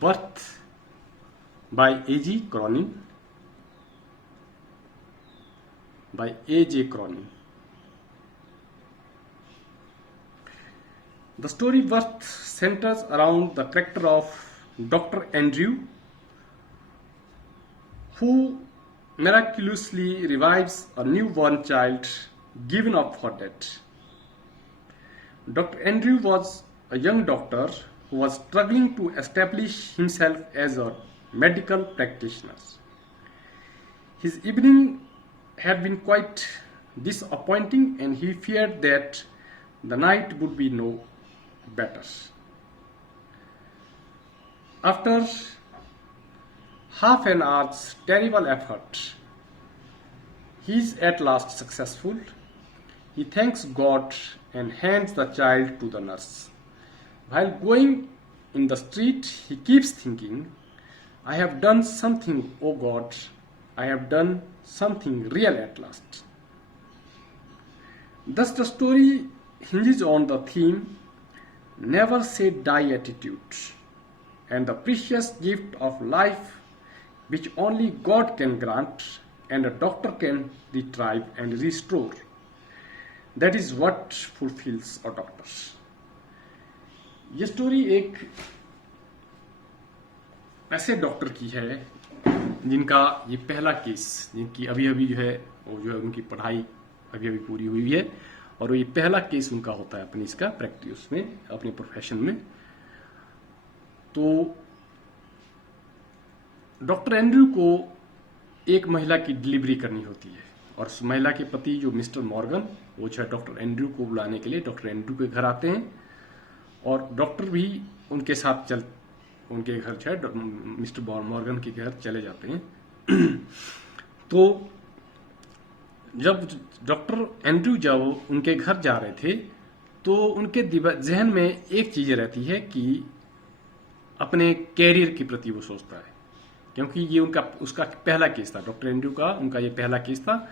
Birth by A.J. Cronin. By A.J. Cronin. The story Birth centers around the character of Dr. Andrew, who miraculously revives a newborn child given up for dead. Dr. Andrew was a young doctor who was struggling to establish himself as a medical practitioner. His evening had been quite disappointing, and he feared that the night would be no better. After half an hour's terrible effort, he is at last successful. He thanks God and hands the child to the nurse. While going in the street, he keeps thinking, I have done something, oh God, I have done something real at last. Thus the story hinges on the theme, never say die attitude, and the precious gift of life which only God can grant and a doctor can retrieve and restore. That is what fulfills a doctor. ये story एक ऐसे doctor की है जिनका ये पहला case, जिनकी अभी अभी जो है उनकी पढ़ाई अभी अभी पूरी हुई है और ये पहला केस उनका होता है अपनी इसका प्रैक्टिस में, अपने प्रोफेशन में। तो डॉक्टर एंड्रयू को एक महिला की डिलीवरी करनी होती है और उस महिला के पति जो मिस्टर मॉर्गन, वो जो है डॉक्टर एंड्रयू को बुलाने के लिए डॉक्टर एंड्रयू के घर आते हैं और डॉक्टर भी उनके साथ उनके घर जो है मिस्टर मॉर्गन के घर चले जाते हैं। तो जब डॉक्टर एंड्रयू जब उनके घर जा रहे थे तो उनके जहन में एक चीज रहती है कि अपने कैरियर के प्रति वो सोचता है, क्योंकि ये उसका पहला केस था, डॉक्टर एंड्रयू का उनका ये पहला केस था।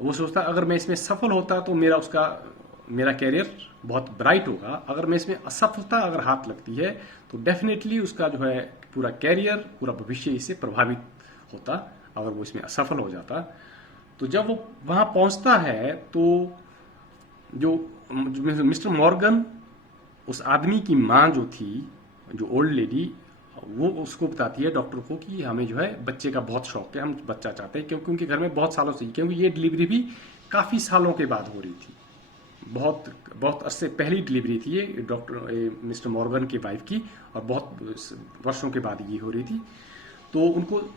वो सोचता अगर मैं इसमें सफल होता तो मेरा कैरियर बहुत ब्राइट होगा, अगर मैं इसमें असफलता अगर हाथ लगती है तो डेफिनेटली उसका जो है पूरा कैरियर, पूरा भविष्य इससे प्रभावित होता अगर वो इसमें असफल हो जाता। तो जब वो वहां पहुंचता है तो जो मिस्टर मॉर्गन, उस आदमी की मां जो थी, जो ओल्ड लेडी, वो उसको बताती है डॉक्टर को कि हमें जो है बच्चे का बहुत शौक है, हम बच्चा चाहते हैं, क्योंकि उनके घर में बहुत सालों से, क्योंकि ये डिलीवरी भी काफी सालों के बाद हो रही थी, बहुत अरसे पहली डिलीवरी थी ये डॉक्टर मिस्टर मॉर्गन की वाइफ की और बहुत वर्षों के बाद ये हो रही थी। तो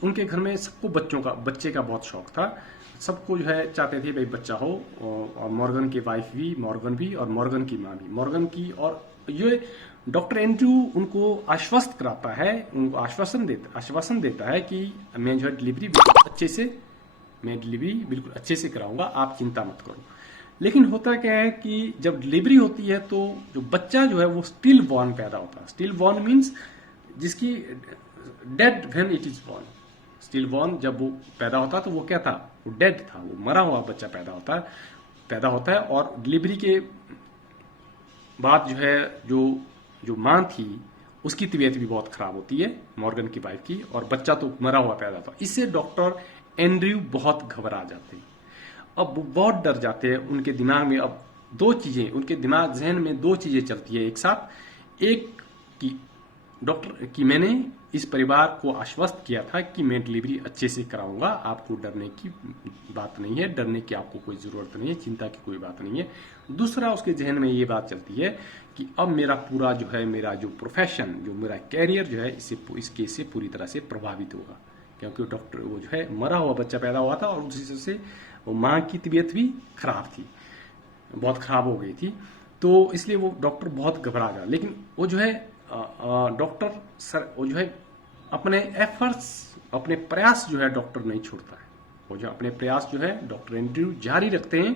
उनके घर में सबको बच्चे का बहुत शौक था, सबको जो है चाहते थे भाई बच्चा हो, और मॉर्गन की वाइफ भी, मॉर्गन भी और मॉर्गन की मां भी, मॉर्गन की। और ये डॉक्टर एंड्रयू उनको आश्वस्त कराता है, उनको आश्वासन देता है कि मैं जो है डिलीवरी बिल्कुल अच्छे से कराऊंगा, आप चिंता मत करो। लेकिन होता क्या है कि जब डिलीवरी होती है तो जो बच्चा जो है वो स्टिल बॉर्न पैदा होता है। स्टिल बॉर्न मीन्स जिसकी dead when it is born. Still born जब वो पैदा होता तो वो क्या था, वो डेड था, वो मरा हुआ बच्चा पैदा होता है। और डिलीवरी के बाद जो है जो मां थी उसकी तबीयत भी बहुत खराब होती है, मॉर्गन की वाइफ की, और बच्चा तो मरा हुआ पैदा था। इससे डॉक्टर एंड्रयू बहुत घबरा जाते हैं, अब वो बहुत डर जाते हैं। उनके दिमाग में अब उनके जहन में दो चीजें चलती है एक साथ। एक कि डॉक्टर कि मैंने इस परिवार को आश्वस्त किया था कि मैं डिलीवरी अच्छे से कराऊंगा, आपको डरने की बात नहीं है, डरने की आपको कोई जरूरत नहीं है, चिंता की कोई बात नहीं है। दूसरा उसके जहन में ये बात चलती है कि अब मेरा पूरा जो है मेरा जो प्रोफेशन, जो मेरा कैरियर जो है इस केस से पूरी तरह से प्रभावित होगा, क्योंकि डॉक्टर वो जो है मरा हुआ बच्चा पैदा हुआ था और उसी से वो मां की तबीयत भी खराब थी, बहुत खराब हो गई थी। तो इसलिए वो डॉक्टर बहुत घबरा गया। लेकिन वो जो है वो जो है अपने एफर्ट्स, अपने प्रयास जो है डॉक्टर नहीं छोड़ता है। वो जो अपने प्रयास जो है डॉक्टर एंड्रयू जारी रखते हैं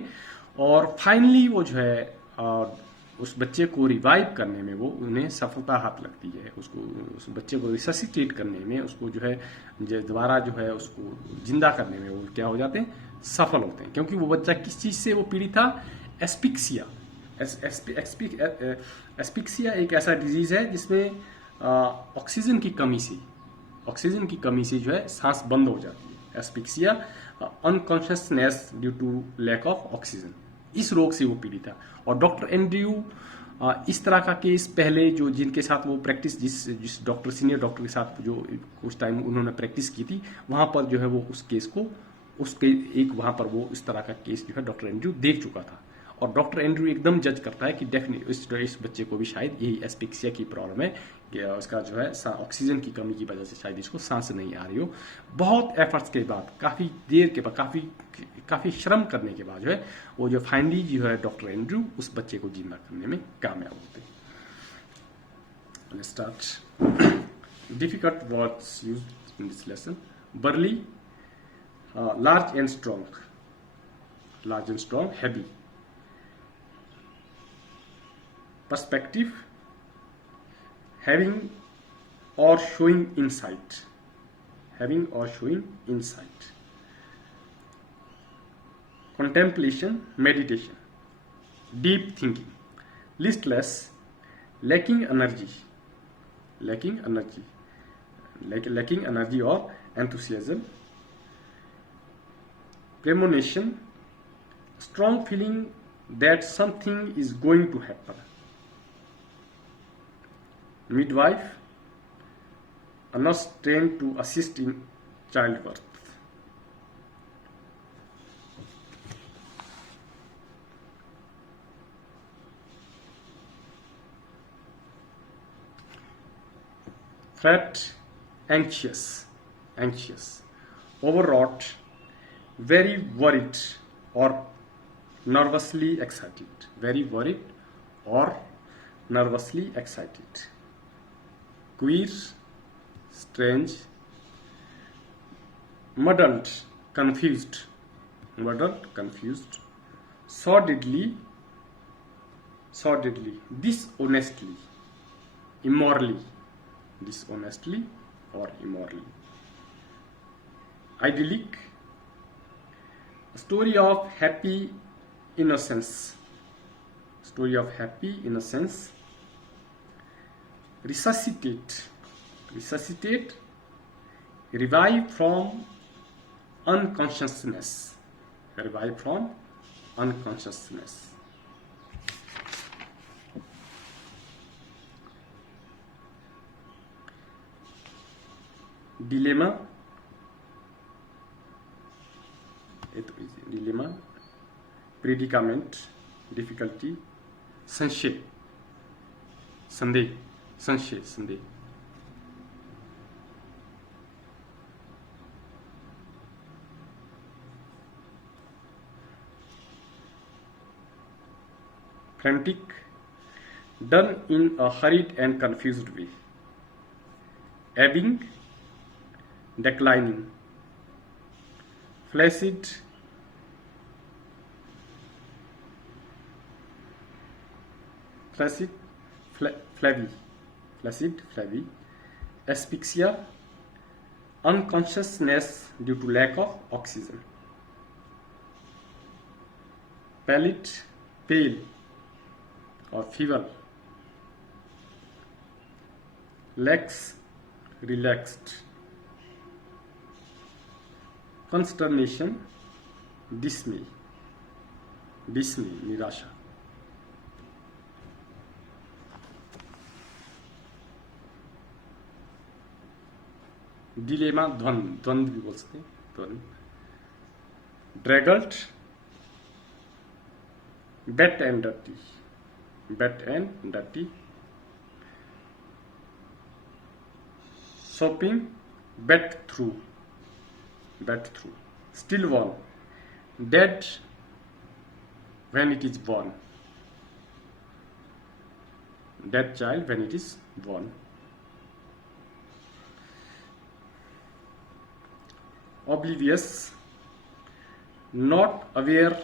और फाइनली वो जो है उस बच्चे को रिवाइव करने में वो उन्हें सफलता हाथ लगती है, उसको उस बच्चे को रिससिटेट करने में, उसको जो है दोबारा जो है उसको जिंदा करने में वो क्या हो जाते हैं, सफल होते हैं। क्योंकि वो बच्चा किस चीज से वो पीड़ित था, एस्पिक्सिया। एस्पिक्सिया एक ऐसा डिजीज है जिसमें ऑक्सीजन की कमी से जो है सांस बंद हो जाती है। Asphyxia, unconsciousness due to lack of oxygen, इस रोग से वो पीड़ित था। और डॉक्टर एंड्रयू इस तरह का केस पहले जो जिनके साथ वो प्रैक्टिस, जिस डॉक्टर सीनियर डॉक्टर के साथ जो कुछ टाइम उन्होंने प्रैक्टिस की थी, वहां पर जो है वो उस केस को वहां पर वो इस तरह का केस जो है डॉक्टर एंड्रयू देख चुका था। और डॉक्टर एंड्रयू एकदम जज करता है कि डेफिनेट इस बच्चे को भी शायद यही एस्पिक्सिया की प्रॉब्लम है, कि उसका जो है ऑक्सीजन की कमी की वजह से शायद इसको सांस नहीं आ रही हो। बहुत एफर्ट्स के बाद, काफ़ी देर के बाद, काफ़ी श्रम करने के बाद जो है वो जो फाइनली जो है डॉक्टर एंड्रयू उस बच्चे को जिंदा करने में कामयाब होते हैं। Let's start. Difficult words used in this lesson. Burly, large and strong, heavy. Perspective, having or showing insight, contemplation, meditation, deep thinking. Listless, lacking energy or enthusiasm. Premonition, strong feeling that something is going to happen. Midwife, a nurse trained to assist in childbirth. Fret, anxious, overwrought, very worried or nervously excited. Queer, strange. Muddled, confused. Sordidly, dishonestly or immorally. Idyllic, a story of happy innocence. Resuscitate, revive from unconsciousness. Dilemma, predicament, difficulty. संदेह. Frantic, done in a hurried and confused way. Ebbing, declining. Flaccid, flabby. Asphyxia, unconsciousness due to lack of oxygen. Pallid, pale or feeble. Lax, relaxed. Consternation, dismay, निराशा. Dilemma, द्वंद्व भी बोल सकते हैं, द्वंद्व. Draggled, wet and dirty. Sopping, wet through. Stillborn, dead when it is born. Dead child when it is born. Oblivious, not aware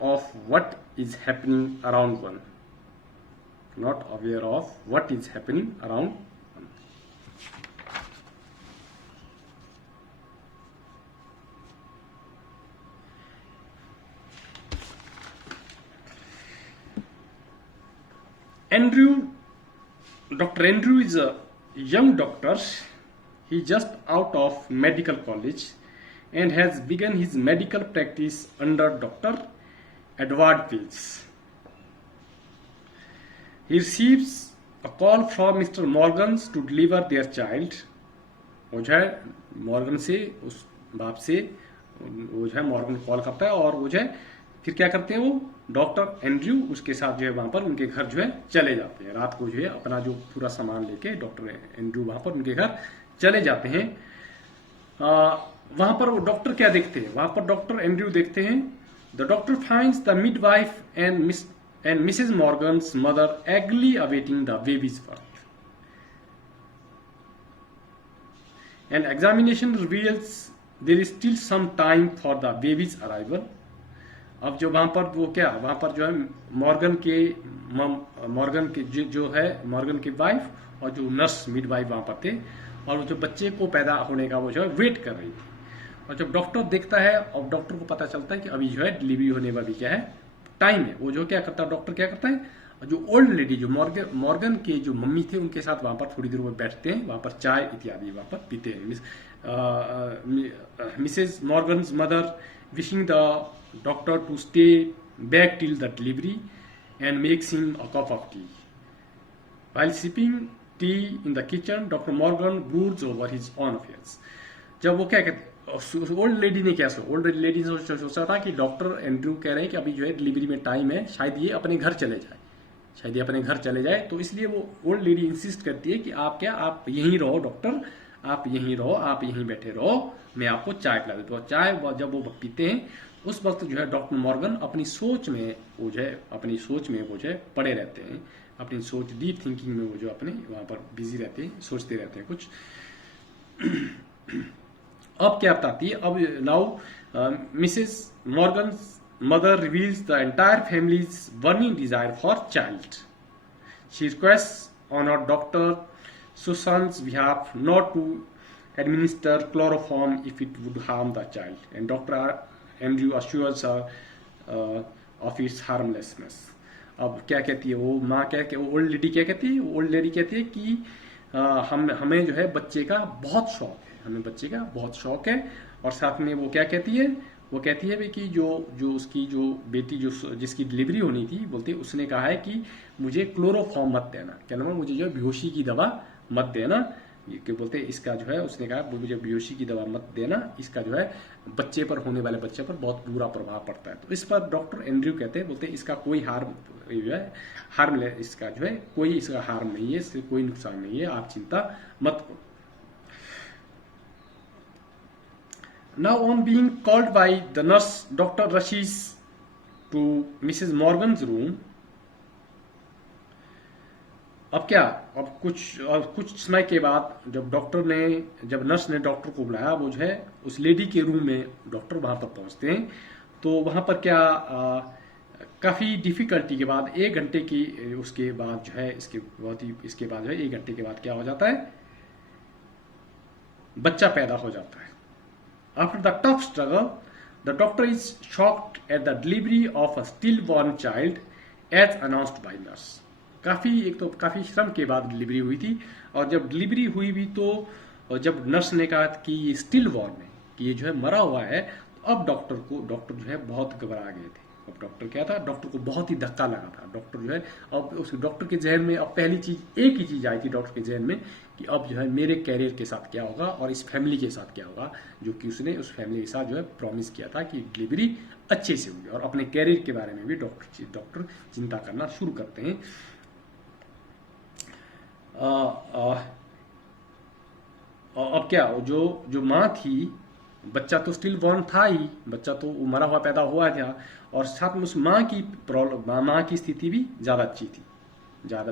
of what is happening around one. not aware of what is happening around. Dr. Andrew is a young doctor. He just out of medical college and has begun his medical practice under Dr. Edward Page. He receives a call from Mr. Morgan to deliver their child. वो जो है Morgan से, उस बाप से वो जो है मॉर्गन कॉल करता है और वो जो है फिर क्या करते हैं, वो डॉक्टर एंड्रयू उसके साथ जो है वहां पर उनके घर जो है चले जाते हैं। रात को जो है अपना जो पूरा सामान लेके डॉक्टर एंड्रयू वहां पर उनके घर चले जाते हैं। वहां पर वो डॉक्टर क्या देखते हैं, वहां पर डॉक्टर एंड्रयू देखते हैं, the doctor finds the midwife and Mrs. Morgan's mother eagerly awaiting the baby's birth. An examination reveals there is still some time for the baby's arrival. अब जो वहां पर वो क्या, वहां पर जो है मॉर्गन के जो है मॉर्गन की वाइफ और जो नर्स मिडवाइफ वहां पर थे और जो बच्चे को पैदा होने का वो जो है वेट कर रही थी। और जब डॉक्टर देखता है और डॉक्टर को पता चलता है कि अभी जो है डिलीवरी होने में भी क्या है टाइम है, वो जो क्या करता है, डॉक्टर क्या करता है, जो ओल्ड लेडी जो मॉर्गन के जो मम्मी थे उनके साथ वहां पर थोड़ी देर वो बैठते हैं, वहां पर चाय इत्यादि वहां पर पीते हैं। Mrs Morgan's mother wishing the doctor to stay back till the delivery and makes him a cup of tea. While sipping tea in the kitchen doctor Morgan broods over his own affairs. जब वो क्या कहते हैं, old lady ने क्या सोचा, old lady ने सोचा था कि डॉक्टर एंड्रयू कह रहे हैं कि अभी जो है डिलीवरी में टाइम है, शायद ये अपने घर चले जाए, शायद ये अपने घर चले जाए। तो इसलिए वो ओल्ड लेडी इंसिस्ट करती है कि आप यहीं रहो डॉक्टर, आप यहीं रहो, आप यहीं बैठे रहो, मैं आपको चाय पिला देता हूँ। चाय जब वो पीते हैं उस वक्त जो है डॉक्टर मॉर्गन अपनी सोच में वो जो है पड़े रहते हैं, अपनी सोच डीप थिंकिंग में वो जो अपने वहां पर बिजी रहते हैं, सोचते रहते हैं कुछ। अब क्या बताती है, अब now Mrs Morgan mother reveals the entire families burning desire for child. She request on a doctor Susan's behalf not to administer chloroform if it would harm the child, and Dr. Andrew assures her of its harmlessness. अब क्या कहती है वो माँ, क्या वो old lady क्या कहती है, ओल्ड लेडी कहती है कि हमें जो है बच्चे का बहुत शौक है, हमें बच्चे का बहुत शौक है। और साथ में वो क्या कहती है, वो कहती है कि जो उसकी जो बेटी जो जिसकी डिलीवरी होनी थी, बोलती है उसने कहा है कि मुझे क्लोरोफॉर्म मत देना, क्या नाम, मुझे जो बेहोशी की दवा मत देना, ये बोलते हैं इसका जो है, उसने कहा मुझे बेहोशी की दवा मत देना, इसका जो है बच्चे पर, होने वाले बच्चे पर बहुत बुरा प्रभाव पड़ता है। तो इस पर डॉक्टर एंड्रयू कहते हैं, बोलते हैं इसका कोई हार्म इसका जो है कोई इसका हार्म नहीं है, इससे कोई नुकसान नहीं है, आप चिंता मत करो। Now on being called by the nurse, doctor rushes to Mrs. Morgan's room. अब क्या, अब कुछ समय के बाद जब नर्स ने डॉक्टर को बुलाया, वो जो है उस लेडी के रूम में डॉक्टर वहां पर पहुंचते हैं। तो वहां पर क्या काफी डिफिकल्टी के बाद 1 घंटे की उसके बाद जो है इसके बाद जो है 1 घंटे के बाद क्या हो जाता है, बच्चा पैदा हो जाता है। After the tough struggle, the doctor is shocked at the delivery of a stillborn child as announced by nurse. काफी श्रम के बाद डिलीवरी हुई थी, और जब डिलीवरी हुई भी तो जब नर्स ने कहा कि ये स्टिलबॉर्न है, कि ये जो है मरा हुआ है, तो अब डॉक्टर जो है बहुत घबरा गए थे। अब डॉक्टर क्या था, डॉक्टर को बहुत ही धक्का लगा था। डॉक्टर जो है अब उस डॉक्टर के जहन में अब पहली चीज एक ही चीज आई थी डॉक्टर के जहन में कि अब जो है मेरे कैरियर के साथ क्या होगा और इस फैमिली के साथ क्या होगा, जो कि उसने उस फैमिली के साथ जो है प्रॉमिस किया था कि डिलीवरी अच्छे से होगी। और अपने कैरियर के बारे में भी डॉक्टर चिंता करना शुरू करते हैं। अब क्या, जो माँ थी, बच्चा तो स्टिल बॉर्न था ही, बच्चा तो मरा हुआ पैदा हुआ था, और साथ में उस माँ की प्रॉब्लम, माँ की स्थिति भी ज्यादा अच्छी थी,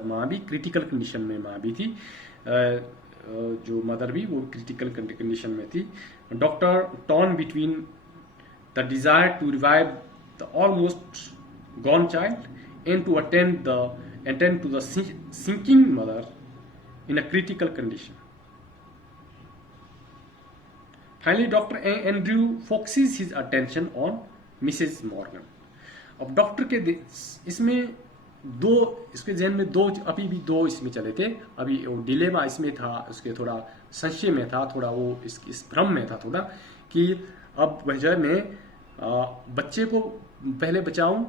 माँ भी क्रिटिकल कंडीशन में माँ भी थी, जो मदर भी वो क्रिटिकल कंडीशन में थी। Doctor torn between the desire to revive the almost gone child and to attend the attend to the sinking mother in a critical condition. Finally, Dr. Andrew focuses his attention on Mrs. Morgan. अब doctor के इसमें इसके जहन में अभी भी दो इसमें चले थे. अभी वो डिलेमा इसमें था, उसके थोड़ा संशय में था, थोड़ा वो इस भ्रम में था थोड़ा, कि अब वजह में बच्चे को पहले बचाऊं,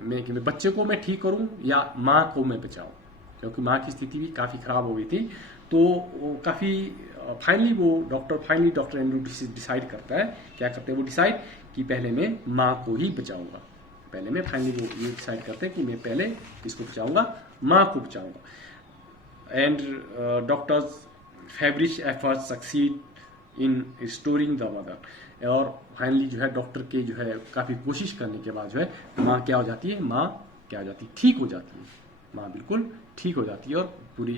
मैं बच्चे को मैं ठीक करूं या माँ को मैं बचाऊं, क्योंकि माँ की स्थिति भी काफी खराब हो गई थी. तो वो काफी फाइनली डॉक्टर एंड्रू डिसाइड करता है, क्या करते हैं वो डिसाइड कि पहले मैं माँ को ही बचाऊंगा. पहले मैं फाइनली वो ये डिसाइड करते हैं कि मैं पहले किसको बचाऊंगा, माँ को बचाऊंगा. And doctor's feverish efforts succeed in restoring the mother. और फाइनली जो है डॉक्टर के जो है काफी कोशिश करने के बाद जो है माँ क्या हो जाती है, ठीक हो जाती है. माँ बिल्कुल ठीक हो जाती है और पूरी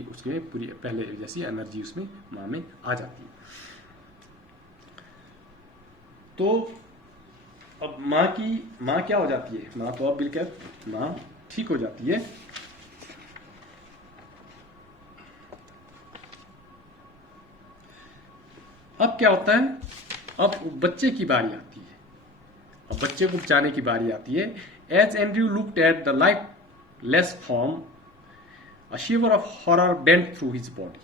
पहले जैसी एनर्जी उसमें माँ में आ जाती है. तो अब माँ क्या हो जाती है, माँ तो अब बिल्कुल माँ ठीक हो जाती है. अब क्या होता है, अब बच्चे की बारी आती है. अब बच्चे को बचाने की बारी आती है. As Andrew looked at the lifeless form, a shiver of horror went through his body.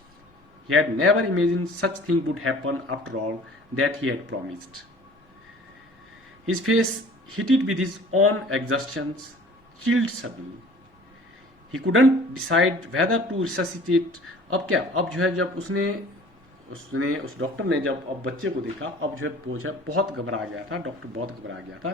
He had never imagined such thing would happen after all that he had promised. His face, heated with his own exhaustions, chilled suddenly. He couldn't decide whether to resuscitate. अब क्या, अब जो है जब उस doctor ने जब अब बच्चे को देखा, अब जो है वो जो है बहुत घबरा गया था. डॉक्टर बहुत घबरा गया था,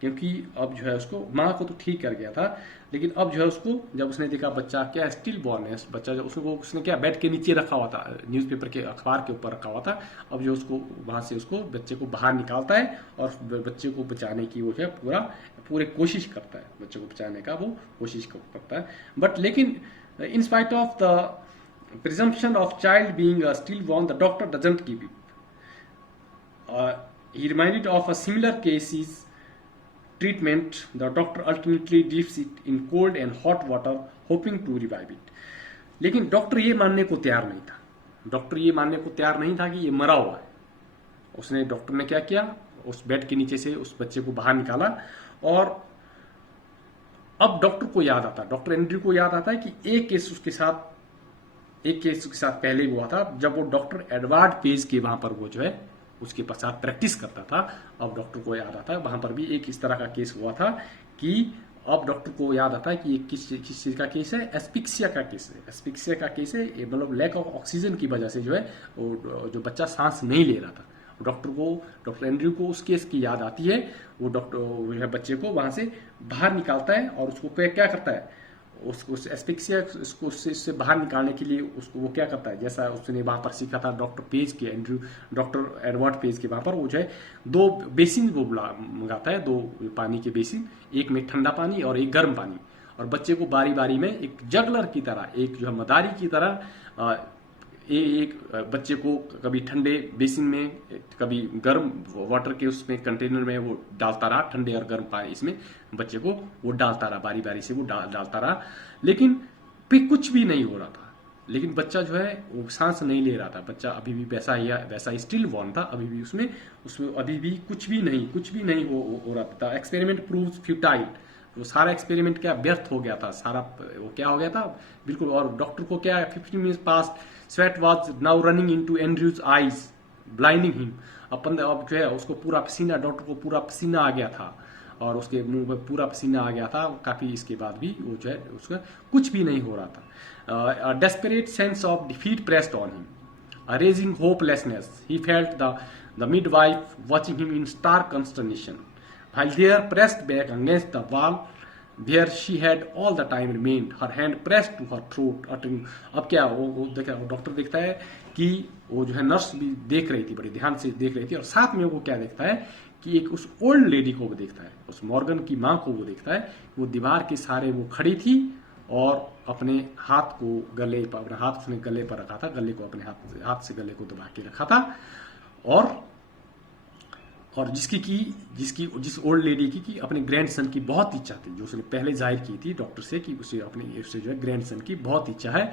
क्योंकि अब जो है उसको माँ को तो ठीक कर गया था, लेकिन अब जो है उसको जब उसने देखा बच्चा क्या स्टिल बॉर्न है, बच्चा जब उसने क्या बेड के नीचे रखा हुआ था, न्यूज़पेपर के अखबार के ऊपर रखा हुआ था. अब जो उसको वहां से उसको बच्चे को बाहर निकालता है और बच्चे को बचाने की वो जो है पूरे कोशिश करता है, बच्चे को बचाने का वो कोशिश करता है. बट लेकिन in spite of the presumption of child being stillborn, the doctor doesn't give it. He reminded of a similar case's treatment. The doctor ultimately dips it in cold and hot water, hoping to revive it. लेकिन doctor ये मानने को तैयार नहीं था कि ये मरा हुआ है. उसने डॉक्टर ने क्या किया, उस बेड के नीचे से उस बच्चे को बाहर निकाला. और अब डॉक्टर एंड्रयू को याद आता है कि एक केस उसके साथ पहले हुआ था, जब वो डॉक्टर एडवर्ड पेज के वहां पर वो जो है उसके साथ प्रैक्टिस करता था. अब डॉक्टर को याद आता है वहां पर भी एक इस तरह का केस हुआ था कि अब डॉक्टर को याद आता है कि ये किस चीज का केस है, एस्फिक्सिया का केस है. ये मतलब लैक ऑफ ऑक्सीजन की वजह से जो है वो जो बच्चा सांस नहीं ले रहा था. डॉक्टर एंड्रयू को उस केस की याद आती है. वो डॉक्टर बच्चे को वहां से बाहर निकालता है और उसको क्या करता है, उस एस्फिक्सिया उससे बाहर निकालने के लिए उसको वो क्या करता है, जैसा उसने वहां पर सीखा था डॉक्टर एडवर्ड पेज के वहां पर, वो जो है 2 बेसिन वो मंगाता है, 2 पानी के बेसिन, एक में ठंडा पानी और एक गर्म पानी. और बच्चे को बारी बारी में एक जगलर की तरह, एक जो है मदारी की तरह एक बच्चे को कभी ठंडे बेसिन में, कभी गर्म वाटर के उसमें कंटेनर में वो डालता रहा, ठंडे और गर्म पानी इसमें बच्चे को वो डालता रहा, बारी बारी से वो डालता रहा. लेकिन फिर कुछ भी नहीं हो रहा था. लेकिन बच्चा जो है वो सांस नहीं ले रहा था. बच्चा अभी भी वैसा ही स्टिल बॉर्न था. अभी भी उसमें अभी भी कुछ भी नहीं हो रहा था. Experiment proves futile. वो सारा एक्सपेरिमेंट क्या व्यर्थ हो गया था, सारा वो क्या हो गया था बिल्कुल. और डॉक्टर को क्या 15 minutes past, sweat was now running into Andrews eyes, blinding him. अब जो है उसको डॉक्टर को पूरा पसीना आ गया था और उसके मुंह पे पूरा पसीना आ गया था काफी. इसके बाद भी वो जो है उसका कुछ भी नहीं हो रहा था. Desperate sense of defeat pressed on him, a raising hopelessness. He felt the midwife watching him in stark consternation, while there pressed back against the wall where she had all the time remained, her hand pressed to her throat, uttering. अब क्या वो doctor देखता है कि वो जो है nurse भी देख रही थी, बड़े ध्यान से देख रही थी, और साथ में वो क्या देखता है कि एक उस ओल्ड लेडी को वो देखता है, उस मॉर्गन की माँ को वो देखता है. वो दीवार के सहारे वो खड़ी थी और अपने हाथ को अपना हाथ उसने गले पर रखा था, गले को अपने हाथ से गले को दबा के रखा था. और जिस ओल्ड लेडी की अपने ग्रैंडसन की बहुत इच्छा थी, जो उसने पहले जाहिर की थी डॉक्टर से कि उससे जो है ग्रैंडसन की बहुत इच्छा है।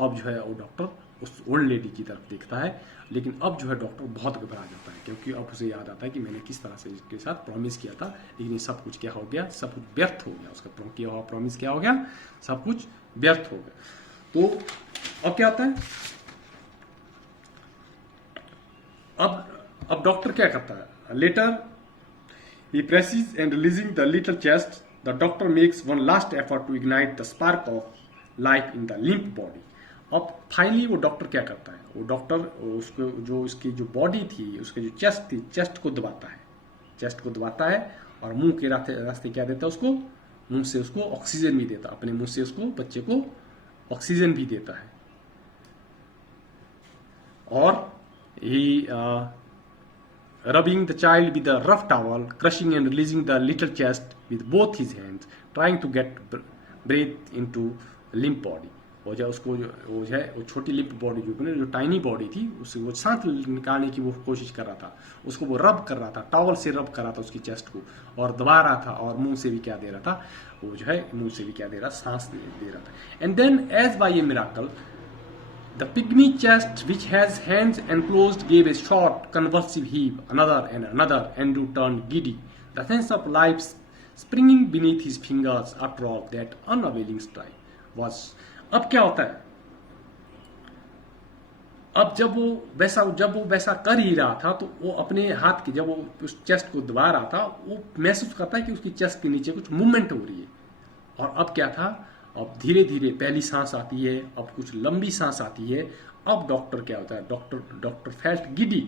अब जो है वो डॉक्टर उस ओल्ड लेडी की तरफ देखता है, लेकिन अब जो है डॉक्टर बहुत घबरा जाता है, क्योंकि अब उसे याद आता है कि मैंने किस तरह से इसके साथ प्रॉमिस किया था, लेकिन ये सब कुछ क्या हो गया, सब कुछ व्यर्थ हो गया। उसका किया हुआ प्रॉमिस क्या हो गया, सब कुछ व्यर्थ हो गया। तो अब क्या होता है, अब डॉक्टर क्या करता है, letter he presses and releasing the little chest, the doctor makes one last effort to ignite the spark of life in the limp body. अब फाइनली वो डॉक्टर क्या करता है, वो डॉक्टर उसको जो उसकी जो बॉडी थी, उसके जो चेस्ट थी, चेस्ट को दबाता है और मुंह के रास्ते क्या देता है उसको, मुंह से उसको ऑक्सीजन भी देता है, अपने मुंह से उसको बच्चे को ऑक्सीजन भी देता है। और ही rubbing the child with a rough towel, crushing and releasing the little chest with both his hands, trying to get breath into limp body. वो जो उसको वो छोटी लिम्प बॉडी जो टाइनी बॉडी थी, उससे वो सांस निकालने की वो कोशिश कर रहा था, उसको वो रब कर रहा था, टॉवल से रब कर रहा था उसकी चेस्ट को, और दबा रहा था, और मुंह से भी क्या दे रहा था, वो जो है मुंह से भी क्या दे रहा, सांस दे रहा था। And then as by a miracle the pygmy chest, which has hands enclosed, gave a short, convulsive heave. Another and another. Andrew turned giddy. The sense of life springing beneath his fingers after all that unavailing strife was. अब क्या होता है, अब जब वो वैसा कर ही रहा था, तो वो अपने हाथ की जब वो उस चेस्ट को दबा रहा था, वो महसूस करता है कि उसकी चेस्ट के नीचे कुछ मूवमेंट हो रही है। और अब क्या था, अब धीरे धीरे पहली सांस आती है, अब कुछ लंबी सांस आती है। अब डॉक्टर क्या होता है, doctor felt giddy,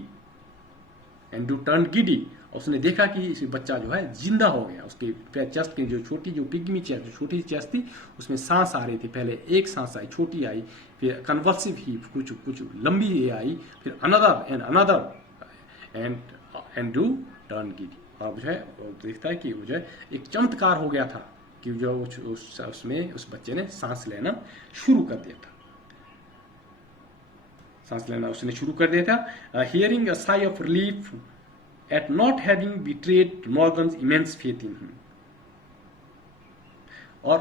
Andrew turn giddy. उसने देखा कि बच्चा जो है जिंदा हो गया। उसके चेस्ट की जो पिग्मी चेस्ट, जो छोटी चेस्ट थी, उसमें सांस आ रही थी। पहले एक सांस आई, छोटी आई, फिर कन्वर्सिव ही कुछ लंबी आई, फिर another and another, and Andrew turn giddy. अब जो है देखता है कि जो है एक चमत्कार हो गया था कि जो उसमें उस बच्चे ने सांस लेना शुरू कर दिया था, सांस लेना उसने शुरू कर दिया था। Hearing a sigh of relief at not having betrayed Morgan's immense faith in him. और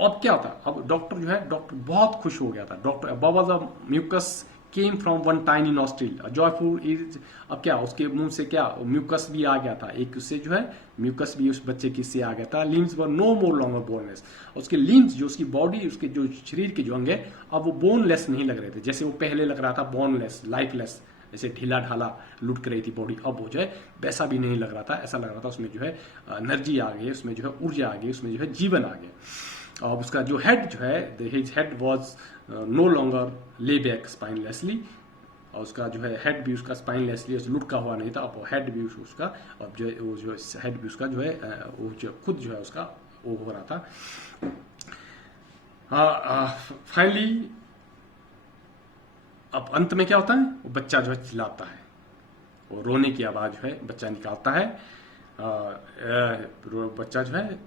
अब क्या होता, अब डॉक्टर बहुत खुश हो गया था। Doctor bubbles of mucus came from one tiny nostril joyful is. अब क्या, उसके मुंह से क्या म्यूकस भी आ गया था, एक उससे जो है म्यूकस भी उस बच्चे की से आ गया था। Limbs were no more longer boneless. उसके लिम्स, जो उसकी बॉडी, उसके जो शरीर के जो अंग है, अब वो बोनलेस नहीं लग रहे थे, जैसे वो पहले लग रहा था बोनलेस, लाइफलेस, जैसे ढीला ढाला लुट कर रही थी बॉडी। अब वो जो है वैसा भी नहीं लग रहा था, ऐसा लग रहा था उसमें जो है एनर्जी आ गई, उसमें जो है ऊर्जा आ गई, उसमें जो है जीवन आ गया। और उसका जो हेड जो है, his head was no longer lay back spinelessly. और उसका जो है हेड भी उसका स्पाइनलेसली लुटका हुआ नहीं था, अब हेड भी उसका, अब जो है वो जो हेड भी उसका जो है वो जो खुद जो है उसका वो हो रहा था। फाइनली अब अंत में क्या होता है, वो बच्चा जो है चिल्लाता है, वो रोने की आवाज जो है बच्चा निकालता है। बच्चा जो है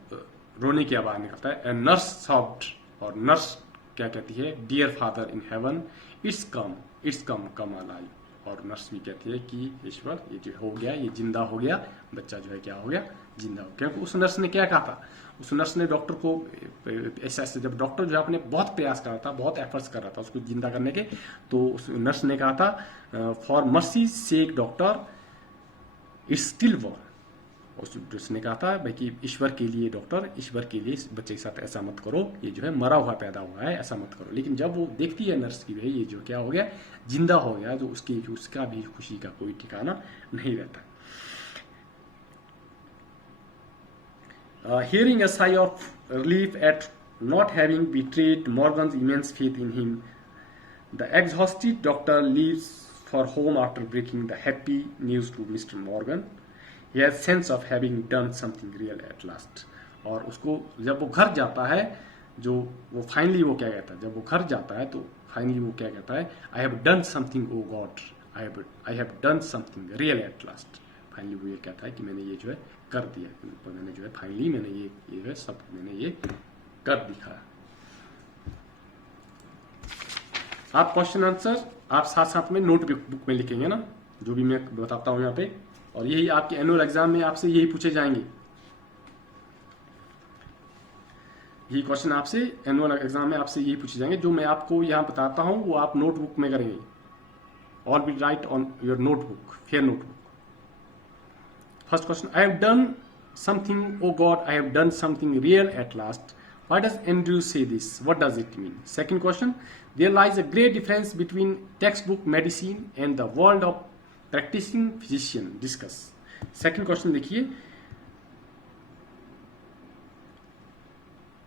रोने की आवाज निकालता है। नर्स सॉफ्ट, और नर्स क्या कहती है, dear father in heaven, it's come come alive. और नर्स भी कहती है कि ईश्वर, ये जो हो गया, ये जिंदा हो गया, बच्चा जो है क्या हो गया, जिंदा हो गया। क्योंकि उस नर्स ने क्या कहा था, उस नर्स ने डॉक्टर को ऐसा, जब डॉक्टर जो है अपने बहुत प्रयास कर रहा था, बहुत एफर्ट्स कर रहा था उसको जिंदा करने के, तो उस नर्स ने कहा था, for mercy sake doctor it's still war. उसने कहा था भाई कि ईश्वर के लिए डॉक्टर, ईश्वर के लिए इस बच्चे के साथ ऐसा मत करो, ये जो है मरा हुआ पैदा हुआ है, ऐसा मत करो। लेकिन जब वो देखती है नर्स की, भाई ये जो क्या हो गया, जिंदा हो गया, तो उसका भी खुशी का कोई ठिकाना नहीं रहता। Hearing a sigh of relief at not having betrayed Morgan's immense faith in him, the exhausted doctor leaves for home after breaking the happy news to Mr. Morgan. He has sense of having done something real at last. और उसको जब वो घर जाता है, जो वो finally वो क्या कहता है, जब वो घर जाता है तो फाइनली वो क्या कहता है, I have done something oh God, I have done something real at last. Finally वो ये कहता है कि मैंने ये जो है कर दिया, मैंने जो है फाइनली मैंने ये है सब मैंने ये कर दिखाया। आप क्वेश्चन आंसर आप साथ साथ में नोट बुक में लिखेंगे ना, जो भी मैं बताता हूँ यहाँ पे। और यही आपके एनुअल एग्जाम में आपसे यही पूछे जाएंगे। यही क्वेश्चन आपसे एनुअल एग्जाम में आपसे यही पूछे जाएंगे। जो मैं आपको यहाँ बताता हूँ वो आप नोटबुक में करेंगे। All be write on your notebook, fair notebook. First question, I have done something, oh God I have done something real at last. Why does Andrew say this? What does it mean? Second question, there lies a great difference between textbook medicine and the world of practicing physician. Discuss. Second question देखिए,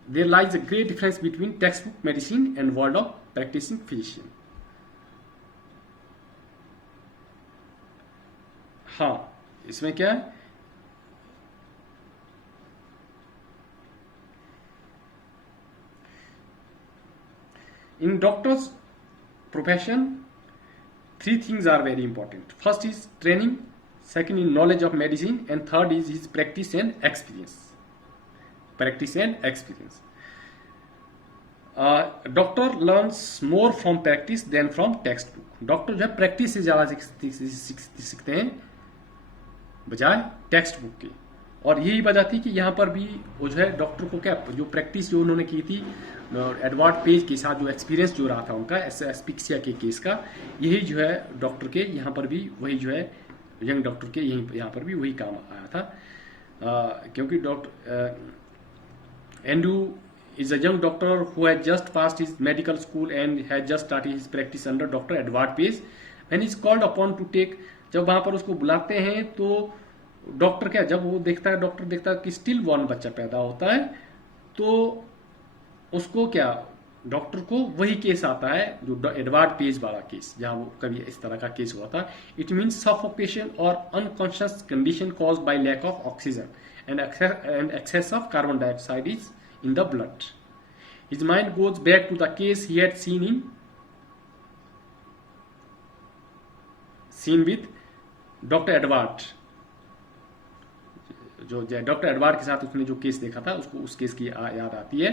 there lies a great difference between textbook medicine and world of practicing physician. हाँ, इसमें क्या है? In doctor's profession, three things are very important. First is training, second is knowledge of medicine, and third is his practice and experience. Practice and experience. Doctor learns more from practice than from textbook. Doctor जो है practice से ज़्यादा सीखते हैं बजाय text book के। और यही वजह थी कि यहाँ पर भी वो जो है डॉक्टर को क्या जो प्रैक्टिस जो उन्होंने की थी एडवर्ड पेज के साथ जो एक्सपीरियंस जो रहा था उनका एस्पिक्सिया के केस का, यही जो है डॉक्टर के यहाँ पर भी वही जो है यंग डॉक्टर के यहाँ पर भी वही काम आया था। क्योंकि doctor Andrew is a young doctor who had just passed his medical school and had just started his practice under Dr. Edward Page. When he is called upon to take, जब वहां पर उसको बुलाते हैं तो डॉक्टर क्या, जब वो देखता है डॉक्टर देखता है कि स्टिल बॉर्न बच्चा पैदा होता है तो उसको क्या डॉक्टर को वही केस आता है जो एडवर्ड पेज वाला केस जहां वो कभी इस तरह का केस हुआ था। इट मीन्स सफोकेशन और unconscious condition caused by lack of oxygen and excess of carbon dioxide is in the blood. His mind goes back to the case he had seen with Dr. Edward. जो doctor Edward के साथ उसने जो case देखा था उसको उस case की याद आती है।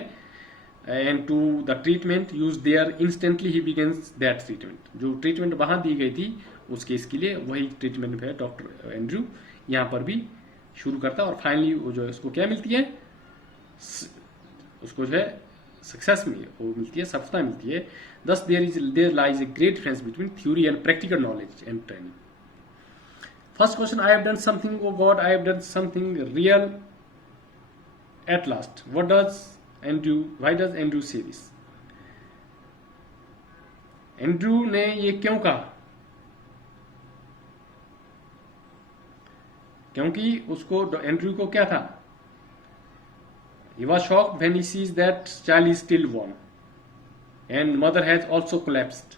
And to the treatment use there instantly ही बिगिंस दैट ट्रीटमेंट। जो ट्रीटमेंट वहां दी गई थी उस केस के लिए वही ट्रीटमेंट है डॉक्टर एंड्रू यहाँ पर भी शुरू करता है और फाइनली वो जो उसको क्या मिलती है, उसको जो है सक्सेस मिलती है, सफलता मिलती है। Thus there lies a great difference between theory and practical knowledge and training. First question, I have done something, oh God I have done something real at last. What does Andrew, why does Andrew say this? Andrew ने ये क्यों कहा? क्योंकि उसको Andrew को क्या था, he was shocked when he sees that child is stillborn and mother has also collapsed.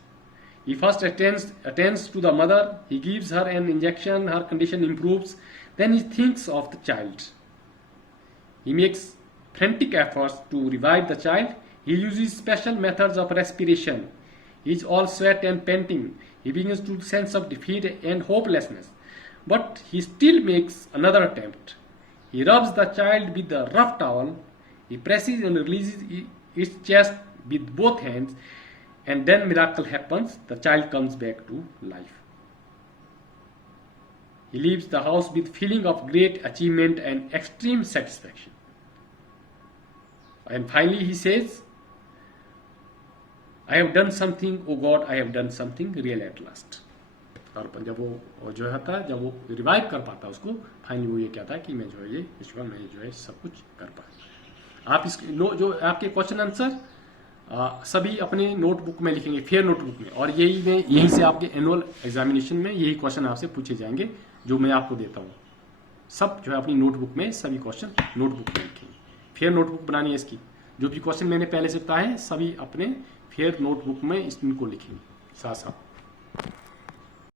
He first attends to the mother, he gives her an injection, her condition improves, then he thinks of the child. He makes frantic efforts to revive the child. He uses special methods of respiration. He is all sweat and panting. He begins to sense of defeat and hopelessness, but he still makes another attempt. He rubs the child with the rough towel. He presses and releases its chest with both hands, and then miracle happens. The child comes back to life. He leaves the house with feeling of great achievement and extreme satisfaction. And finally he says, I have done something, oh God, I have done something real at last. और जब वो जो है जब वो revive कर पाता उसको, फाइनली वो ये कहता है कि मैं जो है ये ईश्वर मैं जो है सब कुछ कर पाया। आप इस जो आपके क्वेश्चन आंसर सभी अपने नोटबुक में लिखेंगे, फेयर नोटबुक में, और यही से आपके एनुअल एग्जामिनेशन में यही क्वेश्चन आपसे पूछे जाएंगे जो मैं आपको देता हूँ। सब जो है अपनी नोटबुक में सभी क्वेश्चन नोटबुक में लिखेंगे। फेयर नोटबुक बनानी है इसकी, जो भी क्वेश्चन मैंने पहले से बताए सभी अपने फेयर नोटबुक में इनको लिखेंगे साथ साथ।